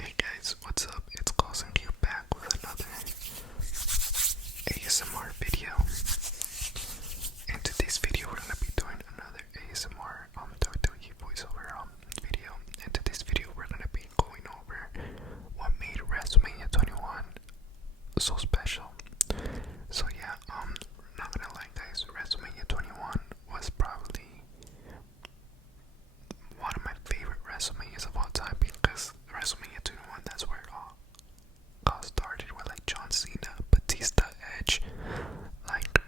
Hey guys, what's up? It's Causing you back with another ASMR video. In today's video, we're gonna be doing another ASMR WWE voiceover video. In today's video, we're gonna be going over what made WrestleMania 21 so special. So yeah, not gonna lie guys, WrestleMania 21 was probably one of my favorite WrestleManias of all time because WrestleMania 21, that's where it all started with like John Cena, Batista, Edge, like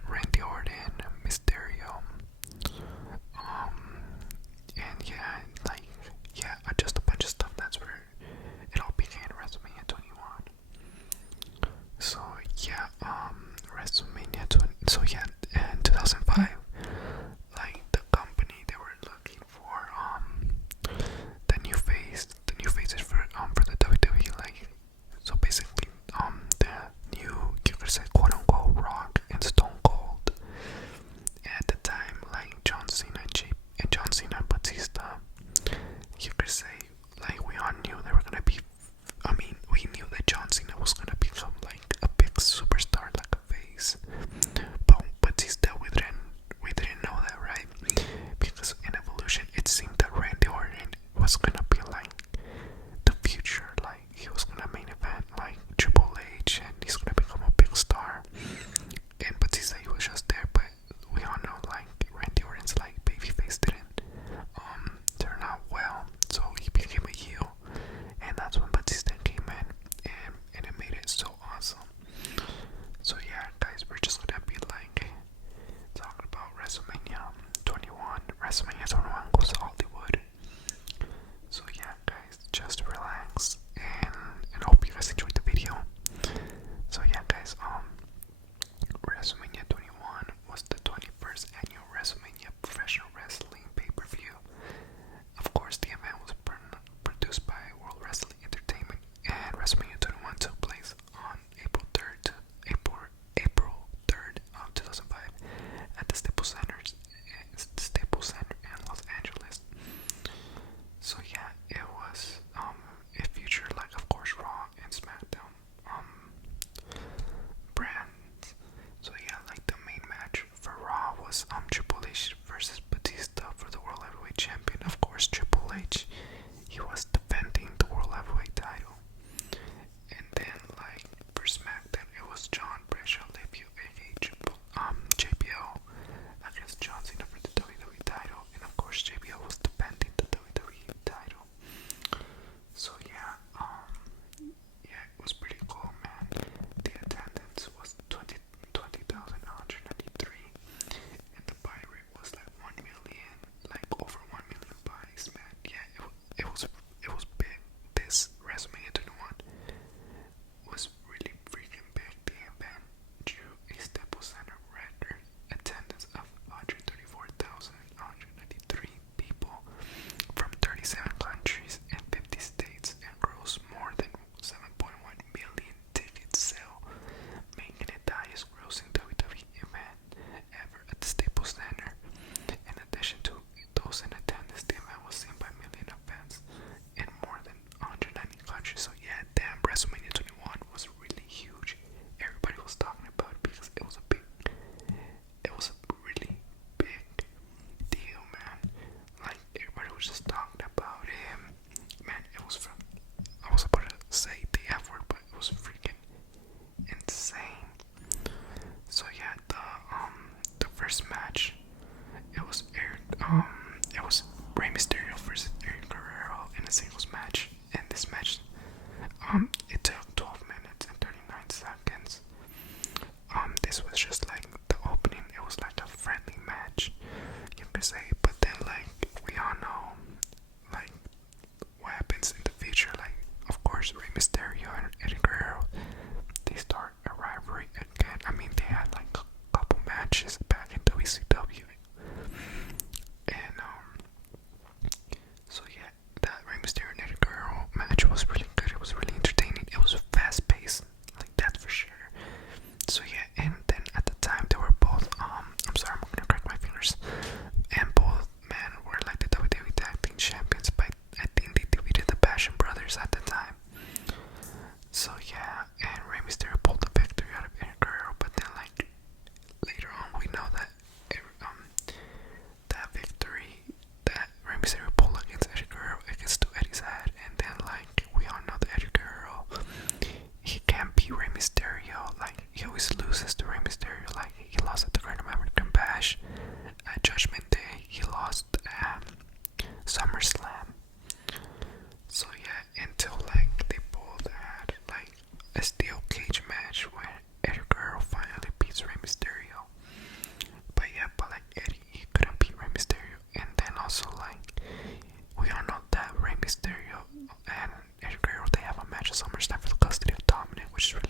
and Guerrero, they have a match at SummerSlam for the custody of Dominic, which is really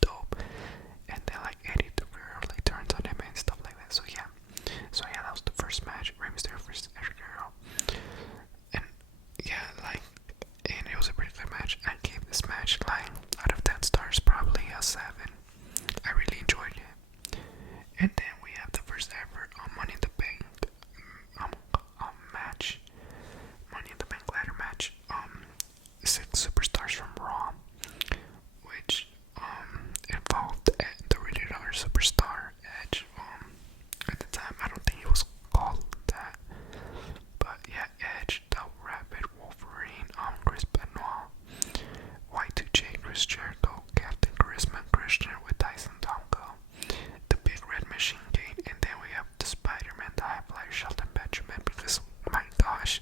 dope. And then like Eddie Guerrero like turns on him and stuff like that. So yeah, that was the first match, Rey Mysterio versus Eddie Guerrero. And yeah, like, and it was a pretty good match. I gave this match like out of 10 stars, probably a 7. I really enjoyed it. And then we have the first ever Money in the Bank match, Money in the Bank ladder match. 6 superstars from Raw, which involved the rated R superstar Edge. At the time, I don't think he was called that, but yeah, Edge, the Rabbit, Wolverine, Chris Benoit, Y2J, Chris Jericho, Captain Charisma, Christian with Tyson Tonko, the Big Red Machine Gate, and then we have the Spider-Man, the High Flyer, Shelton Benjamin, because my gosh,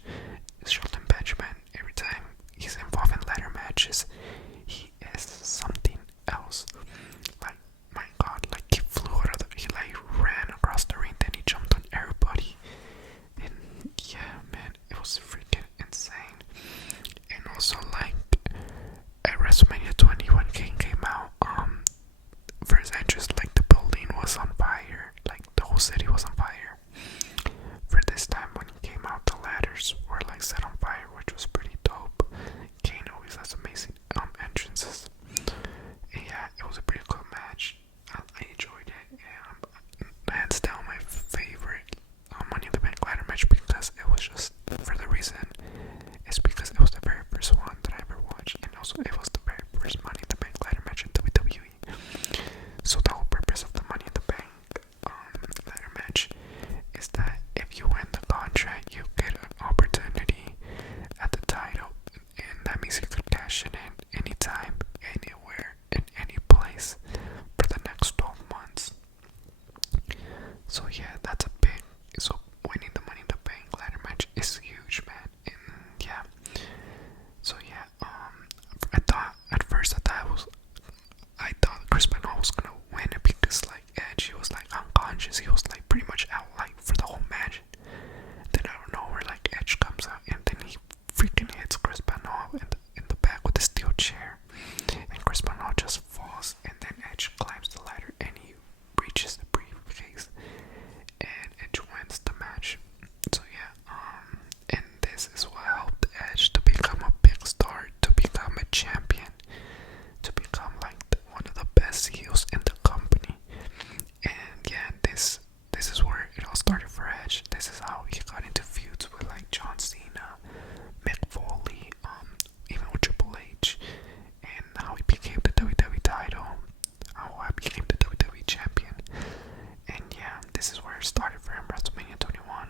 Shelton Benjamin, every time he's involved in ladder matches, he is something else. Like, my god, like he flew out of he like ran across the ring, then he jumped on everybody. And yeah, man, it was freaking insane. And also like at WrestleMania 20 when Kane came out, for his entrance, like the building was on fire, like the whole city was on fire. For this time when he came out, the ladders were like set on fire, which was pretty dope. Kane always has amazing entrances. And yeah, it was a pretty cool match. I enjoyed it. Hands down my favorite Money in the Bank ladder match, because it was just, for the reason, it's because it was the very first one that I ever watched, and also it was the very first Money in the Bank ladder match in WWE. So the whole purpose of the Money in the Bank ladder match is that if you win the contract, you get an opportunity at the title, and that means you could cash it in anytime, anywhere, in any place for the next 12 months. So yeah, that's a big, so winning the Money in the Bank ladder match is huge, man. And yeah, so yeah, I thought Chris Benoit was gonna win it, because like Edge, he was like unconscious, he was like pretty much out like for the whole match. Then out of nowhere, like Edge comes out and then he freaking hits Chris Benoit in the back with a steel chair, and Chris Benoit just falls, and then Edge climbs the ladder and he reaches the briefcase, and Edge wins the match. So yeah, and this is what helped Edge to become a big star, to become a champion, to become like one of the best heels in the company. And yeah, this is where it all started for Edge. This is how he got into feuds with like John Cena, Mick Foley, even with Triple H, and how he became the WWE title, how I became the WWE champion. And yeah, this is where it started for him, WrestleMania 21.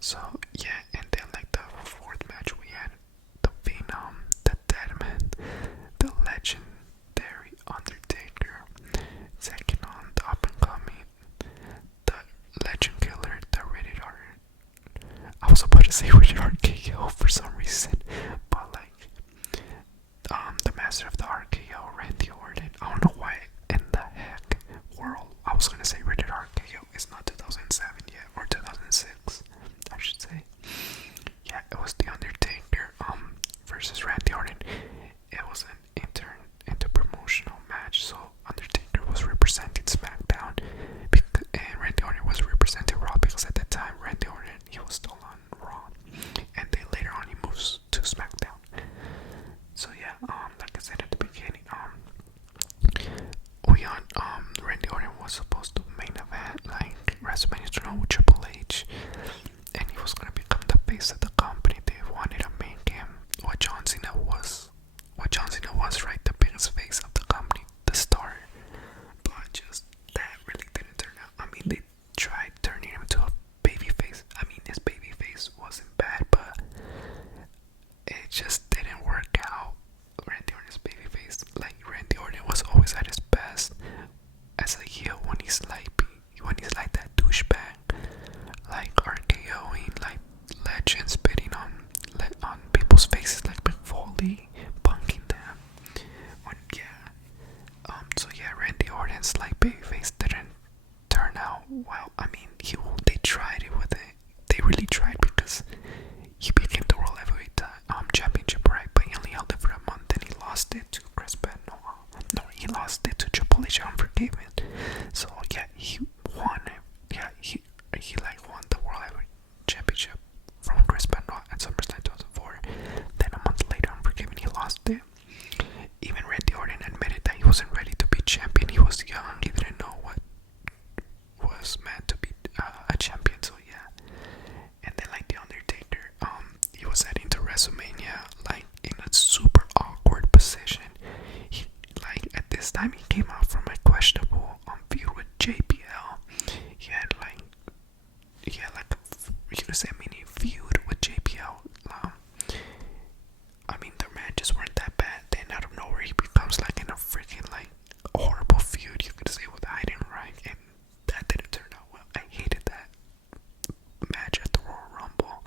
So yeah, and then like the fourth match we had the Phenom, the Deadman, the legendary Undertaker, taking on the up and coming, the Legend Killer, the rated R. I was about to say rated RKO for some reason, but like the master of the RKO, Randy Orton. I don't know why in the heck world I was gonna say rated RKO. It's not 2007 yet, or 2006, I should say. Yeah, it was the Undertaker versus Randy Orton. It was an inter-promotional match, so Undertaker was representing SmackDown, and Randy Orton was representing Raw, because at that time Randy Orton, he was still on Raw, and then later on he moves to SmackDown. So yeah, like I said at the beginning, Randy Orton was supposed to main event like WrestleMania 21 with Triple H, and he was gonna become the face of the company. They wanted to make him what John Cena was, right? The biggest face of the company, the star. But just that really didn't turn out. I mean, they tried turning him into a baby face. I mean, his baby face wasn't bad, but it just didn't work out. Randy Orton's baby face, like Randy Orton was always at his best as a heel when he's like that douchebag, like RKOing, like legend spitting on people's faces, like Mick Foley, punking them. So yeah, Randy Orton's like babyface didn't turn out well. I mean, they tried it with it. They really tried, because he became the world heavyweight champion WrestleMania, like in a super awkward position. He, like at this time, he came out from a questionable feud with JBL. He had like you could say a mini feud with JBL. I mean, their matches weren't that bad. Then out of nowhere, he becomes like in a freaking like horrible feud, you could say, with Heidenreich, and that didn't turn out well. I hated that match at the Royal Rumble.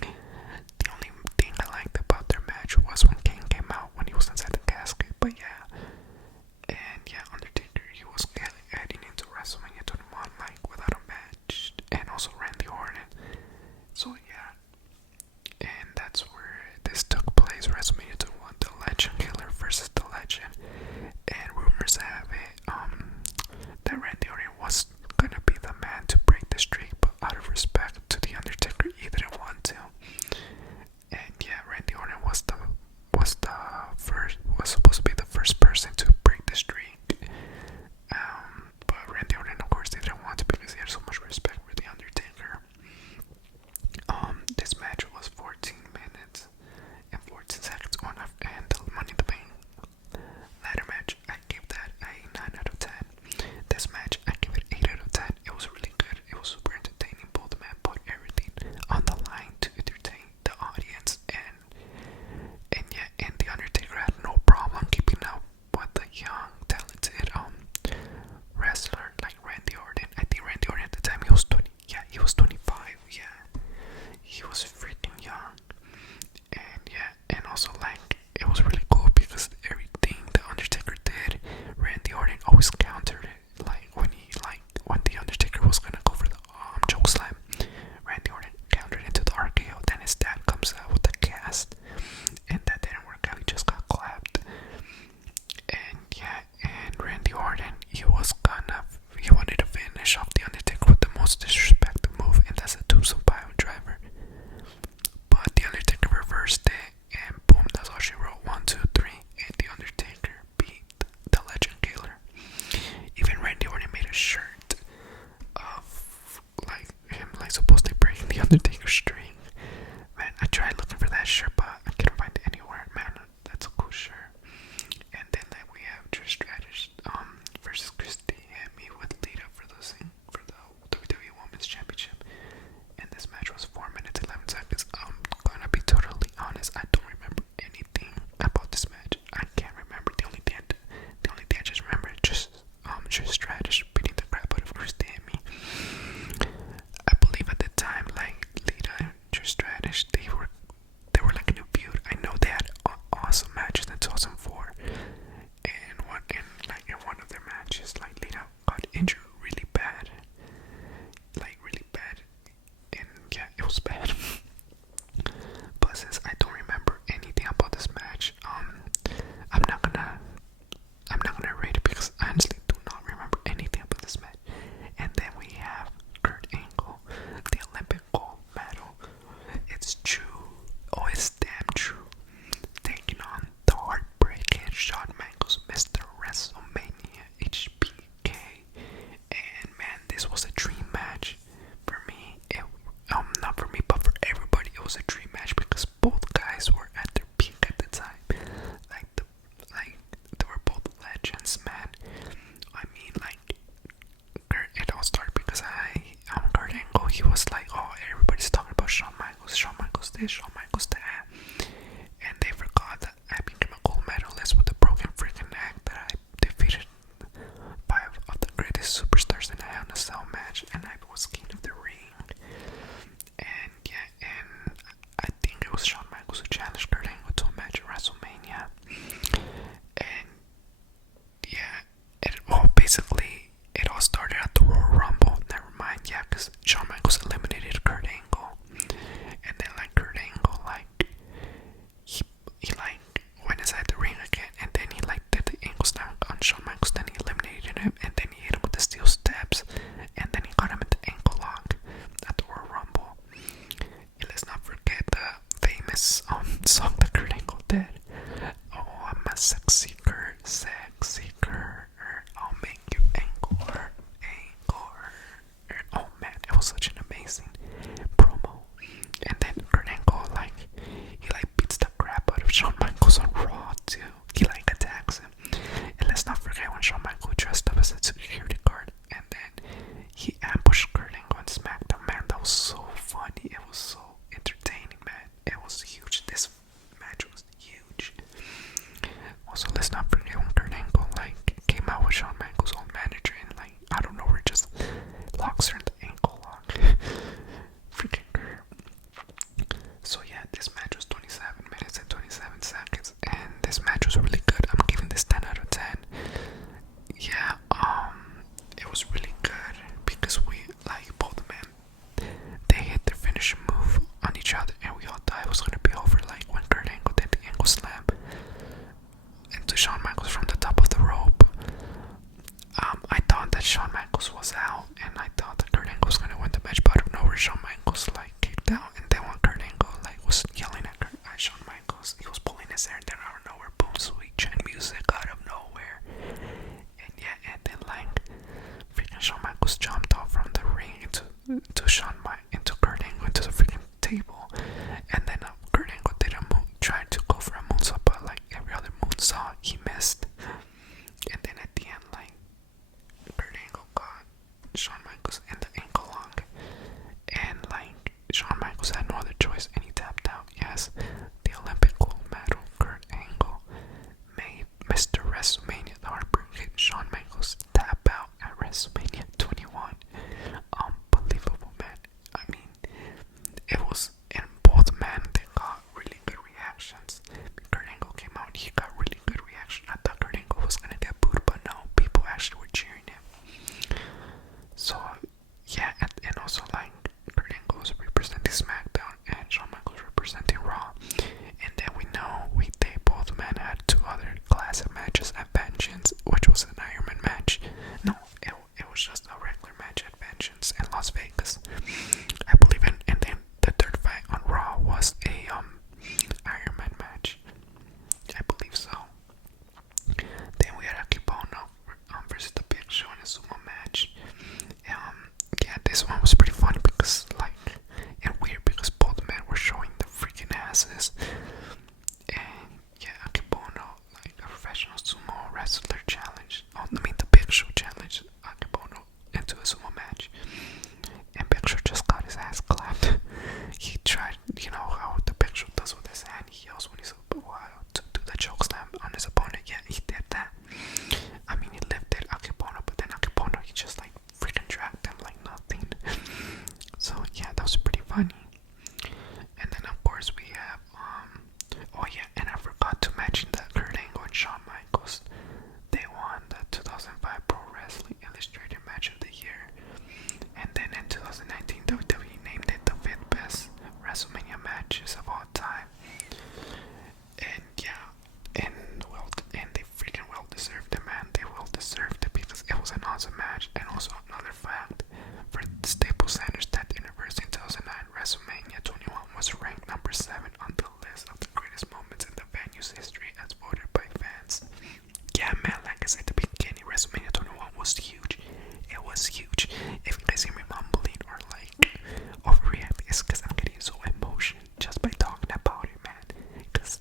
The only thing I liked about their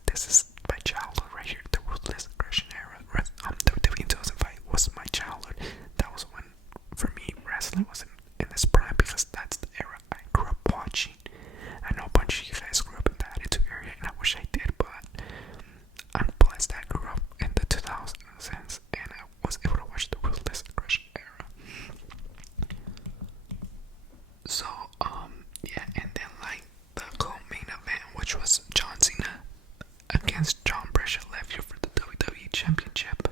this is my childhood right here. The Ruthless Aggression era. WWE 2005 was my childhood. That was when, for me, wrestling was in its prime because that's the era I grew up watching. I know a bunch of you guys grew up in the Attitude Era, and I wish I did, but I'm blessed I grew up in the 2000s and I was able to watch the Ruthless Aggression era. So, yeah, and then like the co-main event, which was John Cena against John Briscoe Levy for the WWE Championship.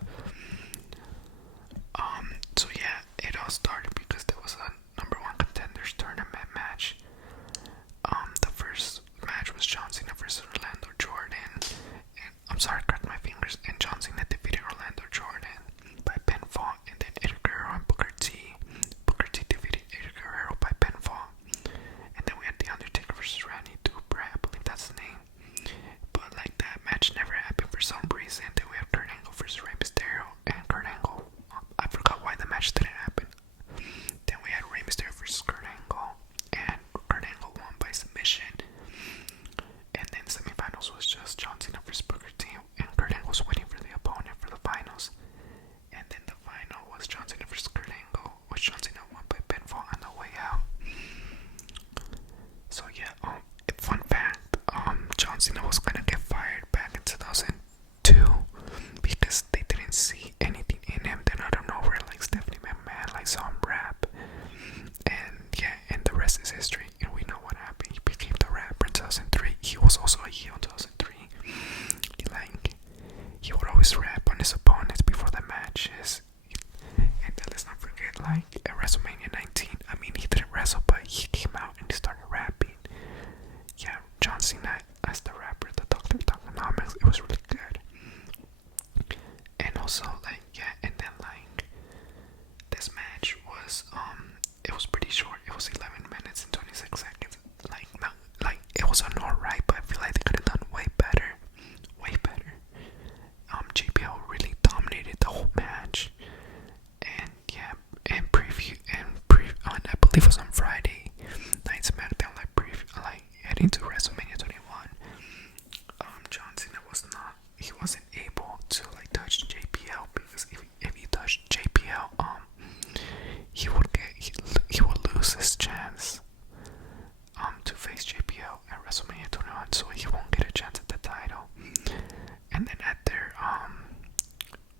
So yeah, it all started because there was a number one contenders tournament match. The first match was John Cena versus Orlando Jordan. And I'm sorry, I cracked my fingers. And John Cena defeated Orlando Jordan by pinfall. And then Eddie Guerrero and Booker T. Booker T defeated Eddie Guerrero by pinfall. And then we had The Undertaker versus Randy Dupree. I believe that's the name. But like that match never happened for some reason. Then we had Kurt Angle versus Rey Mysterio. And Kurt Angle, I forgot why the match didn't happen. Then we had Rey Mysterio versus Kurt Angle. And Kurt Angle won by submission. And then the semifinals was just John Cena versus Booker T. And Kurt Angle was waiting for the opponent for the finals. And then the final was John Cena versus Kurt Angle, which John Cena won by pinfall on the way out. So yeah, fun fact, John Cena was gonna get fired back in 2002 because they didn't see anything in him. Then out of nowhere, like Stephanie McMahon, like saw him rap, and yeah, and the rest is history. And we know what happened. He became the rapper in 2003. He was also a heel in 2003. He would always rap on his opponents before the matches. And then let's not forget, like at WrestleMania 19, I mean, he didn't wrestle, but he came out and he started rapping. Yeah, John Cena as the rapper, the Dr. Thugonomics, it was really good. And also, like, yeah, and then like this match was it was pretty short. It was 11 minutes and 26 seconds. Like, not like it was an alright, but I feel like they could have done way better. Way better. JBL really dominated the whole match. And yeah, and I believe it was on Friday night SmackDown, like heading to WrestleMania 21. John Cena wasn't able to like touch JBL because if he touched JBL, he would lose his chance to face JBL at WrestleMania 21, so he won't get a chance at the title. And then at their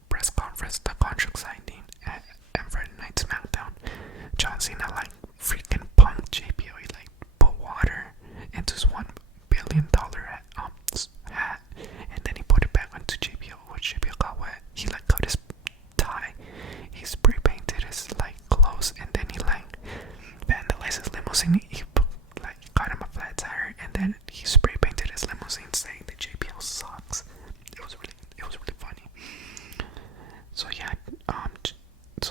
press conference, the contract signing at Friday Night SmackDown, John Cena like freaking punked JBL. He like put water into his $1 billion hat, and then he put it back onto JBL, which JBL got wet. He like cut his tie, he spray painted his like clothes, and then he like vandalized his limousine. He like got him a flat tire, and then he spray painted his limousine saying that JBL sucks. It was really funny. So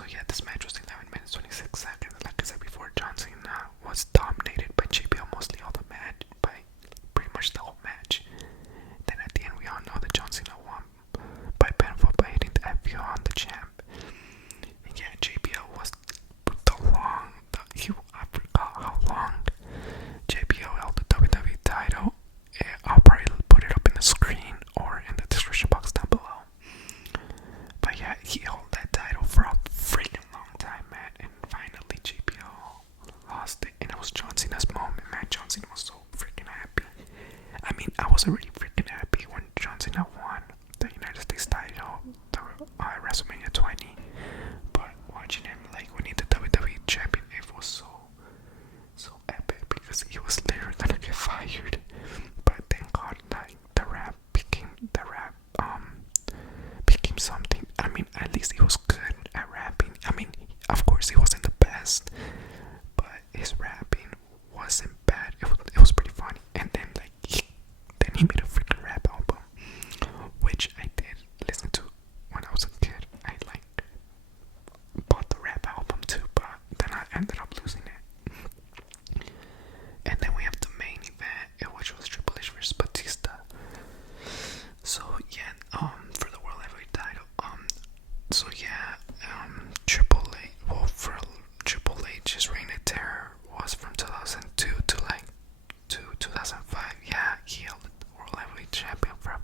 yeah, this match was 11 minutes 26 seconds. Like I said before, John Cena was dominated by JBL mostly all the match, by pretty much the whole match. Then at the end, we all know that John Cena won by pinfall by hitting the FBO on the champ. And yeah, JBL was I forgot how long JBL held the WWE title. I'll probably put it up in the screen or in the description box down below. But yeah, he held that title for a freaking long time, man. And finally, JBL lost it. And it was John Cena's moment, man. John Cena was so freaking happy. I mean, I was already freaking happy when John Cena won the United States title, the WrestleMania 20. But watching him like winning the WWE champion, it was so epic because he was literally gonna get fired. But thank God, like the rap became something. I mean, at least he was good at rapping. I mean, of course he wasn't the best, but his rapping wasn't bad. It was pretty funny. And then like he made a freaking rap album, which I did listen to when I was a kid. I like bought the rap album too, but then I ended up losing it. And then we have the main event, which was Triple H versus Batista. So yeah, for the World Heavyweight title, Triple H's reign of terror was from 2002 to 2005. Yeah, he held the World Heavyweight Champion for a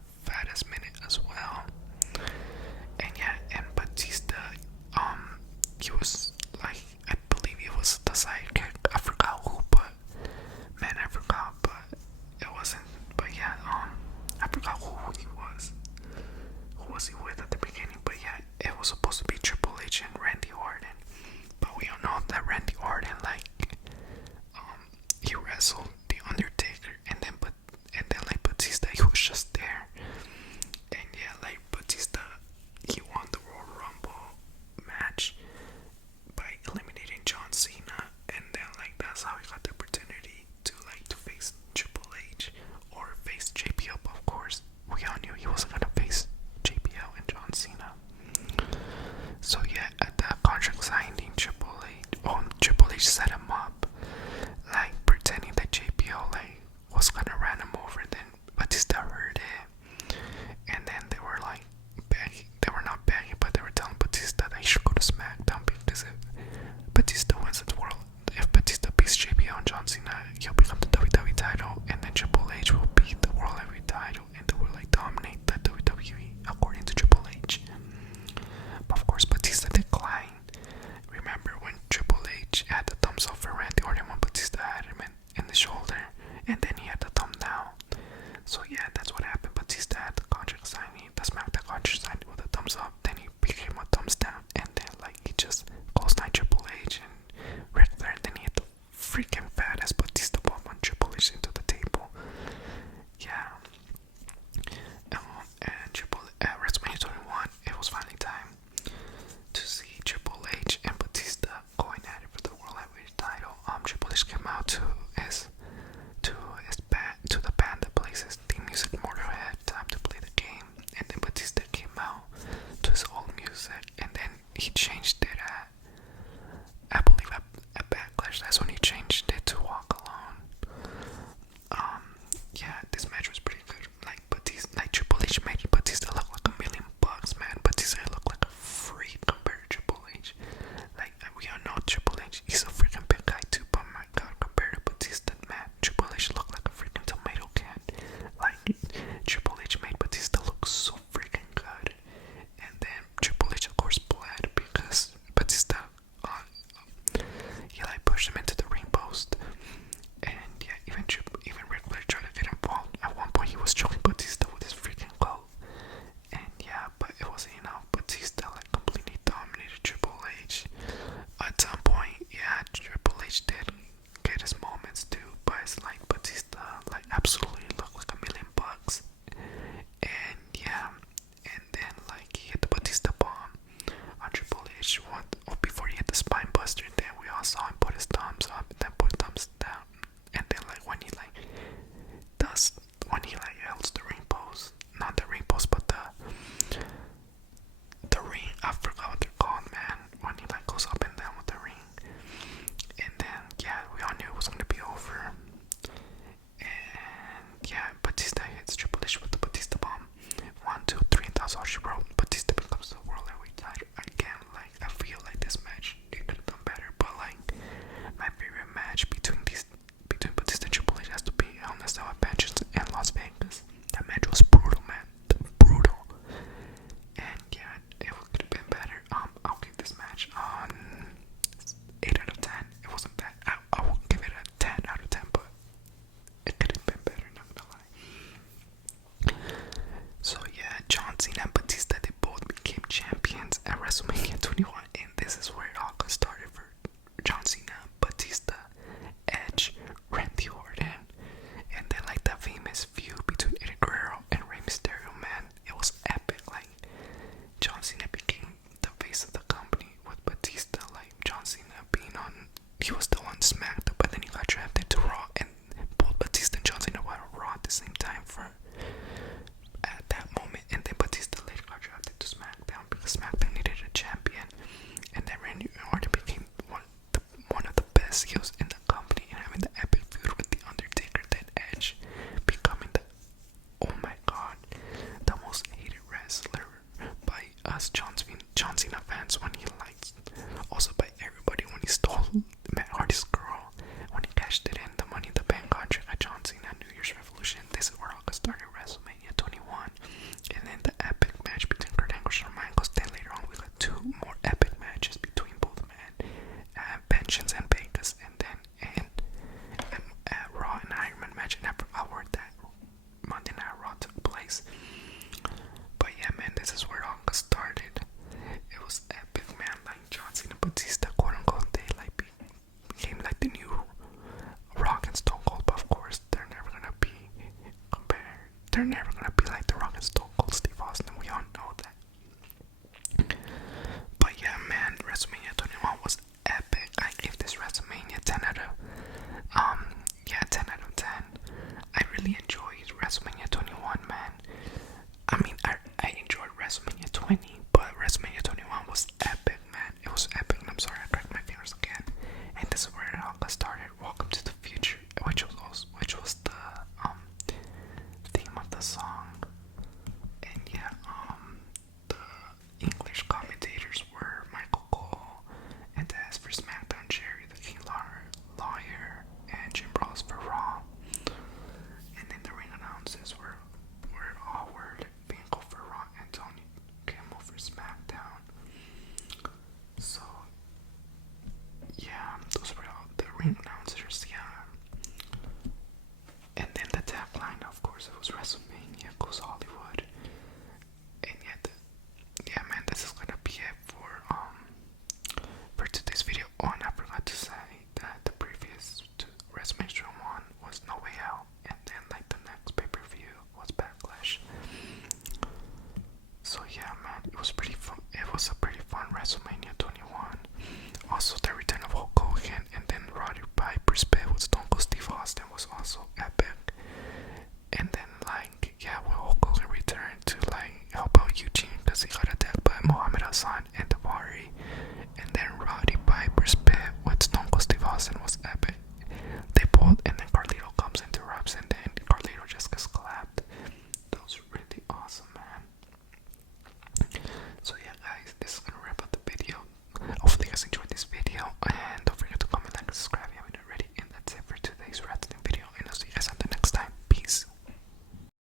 this is where it all started. It was epic, man. Like John Cena, Batista, quote unquote, they like became like the new Rock and Stone Cold. But of course, they're never gonna be compared. They're never gonna be like the Rock and Stone Cold Steve Austin. We all know that. But yeah, man, WrestleMania 21 was epic. I gave this WrestleMania 10 out of 10 out of 10. I really enjoyed